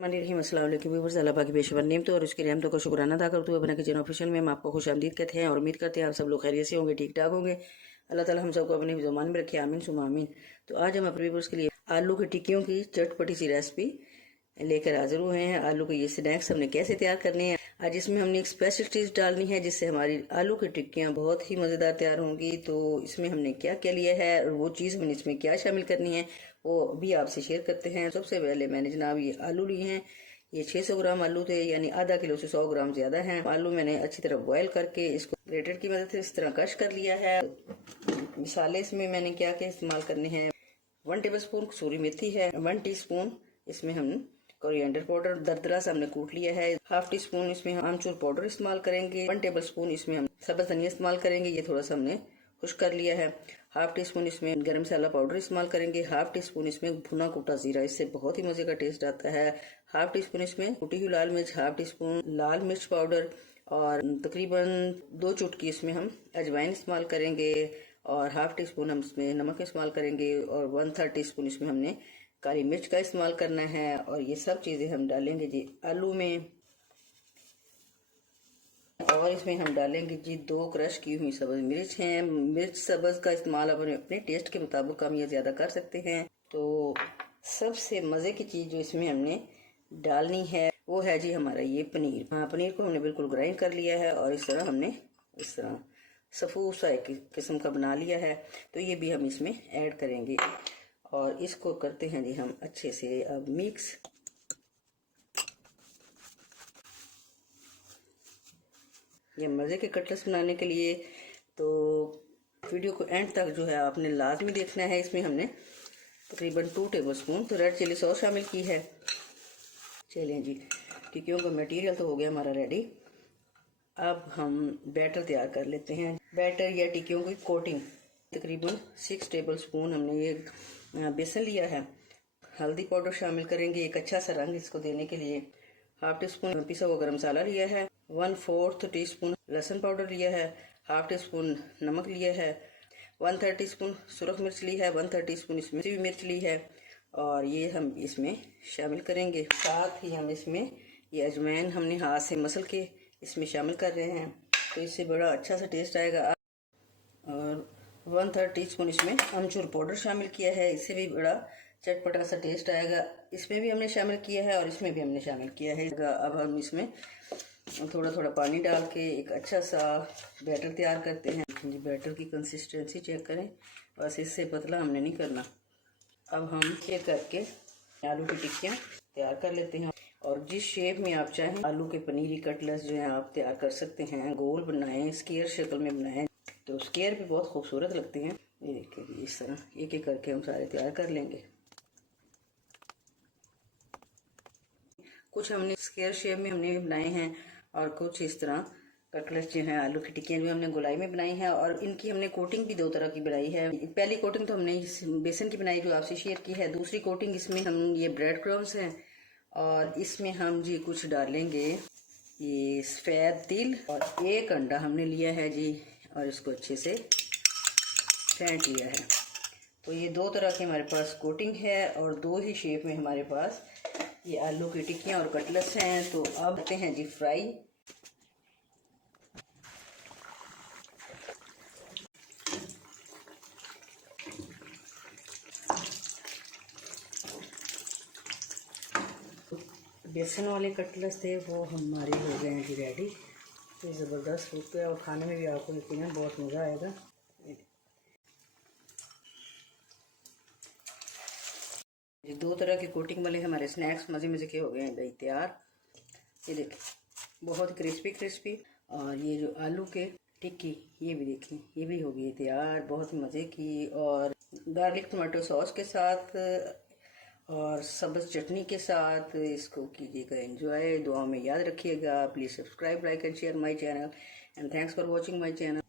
Viewers, अल्लाह पाक की बेशुमार नेमतों और उसकी रहमतों का शुक्राना अदा करते हुए अपना किचन ऑफिशियल में हम आपको खुशामदीद कहते हैं और उम्मीद करते हैं आप सब लोग खैरियत से होंगे, ठीक ठाक होंगे। अल्लाह ताला हम सबको अपने ज़ुबान में रखे, आमीन सुमा आमीन। तो आज हम अपने व्यूवर्स के लिए आलू की टिक्कियों की चटपटी सी रेसिपी लेकर हाजिर हुए हैं। आलू के ये स्नैक्स हमने कैसे तैयार करने हैं, आज इसमें हमने एक स्पेशल चीज़ डालनी है जिससे हमारी आलू की टिक्कियाँ बहुत ही मज़ेदार तैयार होंगी। तो इसमें हमने क्या क्या लिया है और वो चीज़ हमने इसमें क्या शामिल करनी है वो भी आपसे शेयर करते हैं। सबसे पहले मैंने जनाब ये आलू लिए हैं, ये 600 ग्राम आलू थे, यानी आधा किलो से 100 ग्राम ज़्यादा हैं। आलू मैंने अच्छी तरह बॉयल करके इसको ग्रेटर की मदद से इस तरह कश कर लिया है। मसाले इसमें मैंने क्या क्या इस्तेमाल करने हैं, 1 टेबलस्पून कसूरी मेथी है, 1 टीस्पून इसमें हम कोरिएंडर पाउडर दरदरा से हमने कूट लिया है, 1/2 टीस्पून इसमें हम आमचूर पाउडर इस्तेमाल करेंगे, 1 टेबलस्पून इसमें हम सब्ज धनिया इस्तेमाल करेंगे, ये थोड़ा सा हमने खुश कर लिया है, 1/2 टीस्पून इसमें गरम मसाला पाउडर इस्तेमाल करेंगे, 1/2 टीस्पून इसमें भुना कुटा जीरा, इससे बहुत ही मजे का टेस्ट आता है, 1/2 टीस्पून इसमें कुटी हुई लाल मिर्च, 1/2 टीस्पून लाल मिर्च पाउडर और तकरीबन 2 चुटकी इसमें हम अजवाइन इस्तेमाल करेंगे और 1/2 टीस्पून हम इसमें नमक इस्तेमाल करेंगे और 1/3 टीस्पून इसमें हमने काली मिर्च का इस्तेमाल करना है। और ये सब चीज़ें हम डालेंगे जी आलू में, और इसमें हम डालेंगे जी 2 क्रश की हुई सब्ज मिर्च हैं। मिर्च सब्ज का इस्तेमाल अपने अपने टेस्ट के मुताबिक कम या ज़्यादा कर सकते हैं। तो सबसे मज़े की चीज़ जो इसमें हमने डालनी है वो है जी हमारा ये पनीर। हाँ, पनीर को हमने बिल्कुल ग्राइंड कर लिया है और इस तरह हमने इस तरह सफ़ूर सा एक किस्म का बना लिया है। तो ये भी हम इसमें ऐड करेंगे और इसको करते हैं जी हम अच्छे से अब मिक्स। ये मज़े के कटलेट्स बनाने के लिए तो वीडियो को एंड तक जो है आपने लाजमी देखना है। इसमें हमने तकरीबन 2 टेबलस्पून तो रेड चिली सॉस शामिल की है। चलिए जी, टिक्कियों का मटेरियल तो हो गया हमारा रेडी। अब हम बैटर तैयार कर लेते हैं। बैटर या टिक्कियों की कोटिंग, तकरीबन 6 टेबलस्पून हमने ये बेसन लिया है। हल्दी पाउडर शामिल करेंगे एक अच्छा सा रंग इसको देने के लिए। 1/2 टीस्पून पिसा हुआ गरम मसाला लिया है, 1/4 टीस्पून लहसुन पाउडर लिया है, 1/2 टीस्पून नमक लिया है, 1/3 टीस्पून सुरख मिर्च ली है, 1/3 टीस्पून इसमें भी मिर्च ली है और ये हम इसमें शामिल करेंगे। साथ ही हम इसमें ये अजवाइन हमने हाथ से मसल के इसमें शामिल कर रहे हैं, तो इससे बड़ा अच्छा सा टेस्ट आएगा। और 1/3 टीस्पून इसमें अमचूर पाउडर शामिल किया है, इससे भी बड़ा चटपटा सा टेस्ट आएगा। इसमें भी हमने शामिल किया है और इसमें भी हमने शामिल किया है। अब हम इसमें थोड़ा थोड़ा पानी डाल के एक अच्छा सा बैटर तैयार करते हैं। जी, बैटर की कंसिस्टेंसी चेक करें, बस इससे पतला हमने नहीं करना। अब हम ये करके आलू की टिक्कियाँ तैयार कर लेते हैं और जिस शेप में आप चाहें आलू के पनीरी कटलेट्स जो हैं आप तैयार कर सकते हैं। गोल बनाएं, स्क्वायर शक्ल में बनाएं तो स्क्वायर भी बहुत खूबसूरत लगते हैं। ये देखिए, इस तरह एक एक करके हम सारे तैयार कर लेंगे। कुछ हमने स्क्वायर शेप में हमने बनाए हैं और कुछ इस तरह कटलेट्स जो हैं आलू की टिक्कियाँ जो हमने गोलाई में बनाई है। और इनकी हमने कोटिंग भी 2 तरह की बनाई है। पहली कोटिंग तो हमने बेसन की बनाई जो आपसे शेयर की है। दूसरी कोटिंग इसमें हम ये ब्रेड क्रम्स हैं और इसमें हम जी कुछ डालेंगे ये सफ़ेद तिल और 1 अंडा हमने लिया है जी और इसको अच्छे से फेंट लिया है। तो ये 2 तरह की हमारे पास कोटिंग है और 2 ही शेप में हमारे पास ये आलू की टिक्कियाँ और कटलेट्स हैं। तो अब करते हैं जी फ्राई। बेसन वाले कटलेट्स थे वो हमारे हो गए हैं जी रेडी। ये ज़बरदस्त लुक है और खाने में भी आपको यकीनन बहुत मज़ा आएगा। ये 2 तरह की कोटिंग वाले हमारे स्नैक्स मज़े मज़े के हो गए हैं भाई तैयार। ये देखिए, बहुत क्रिस्पी क्रिस्पी। और ये जो आलू के टिक्की ये भी देखिए, ये भी हो गई तैयार बहुत मज़े की। और गार्लिक टमाटो सॉस के साथ और सब्ज़ चटनी के साथ इसको कीजिएगा एंजॉय। दुआ में याद रखिएगा। Please subscribe, like and share my channel and thanks for watching my channel.